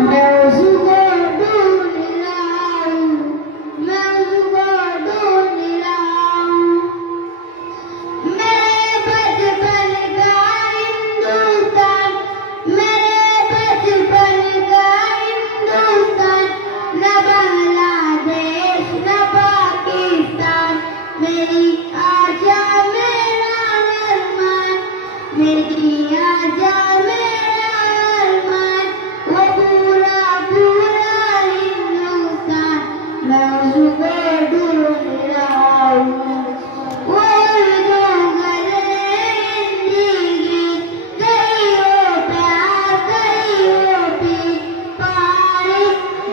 मैं उसको ढूंढ रहा हूँ, मैं उसको ढूंढ रहा हूँ। मेरे बचपन का हिंदुस्तान, मेरे बचपन का हिंदुस्तान, न बांग्लादेश न पाकिस्तान। मेरी आजा मेरा अरमान, मेरी आजा मेरा अरमान, वो पूरा पूरा हिंदुस्तान, मैं उसको ढूंढ रहा हूँ। वो उर्दू गज़लें हिंदी गीत, कहीं हो प्यार कहीं हो पीर, पहाड़ी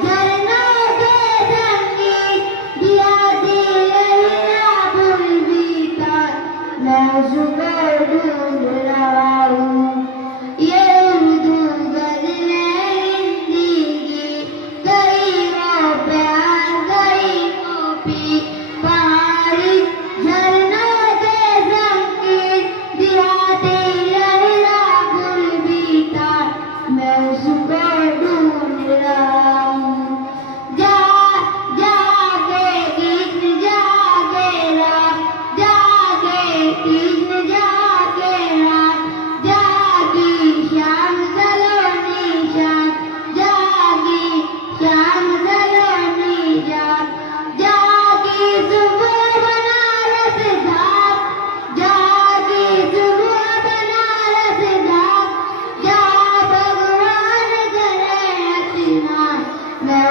झरनों के संगीत, दिया दिया भूल भी था, मैं उसको ढूंढ रहा हूँ। ये उर्दू गज़लें हिंदी गीत, कहीं हो प्यार कहीं हो पीर, पहाड़ी झरनों के संगीत, दिया लहरा गुल भी था, मैं उसको ढूंढ रहा हूँ। जा जागे कृष्ण जागे राम, जागे कृष्ण जागे राम, जागी श्याम सलोनी श्याम, जागी श्याम सलोनी श्याम, जागी सुबह बनारस धाम, जागी सुबह बनारस धाम, जा भगवान करे स्नान, मैं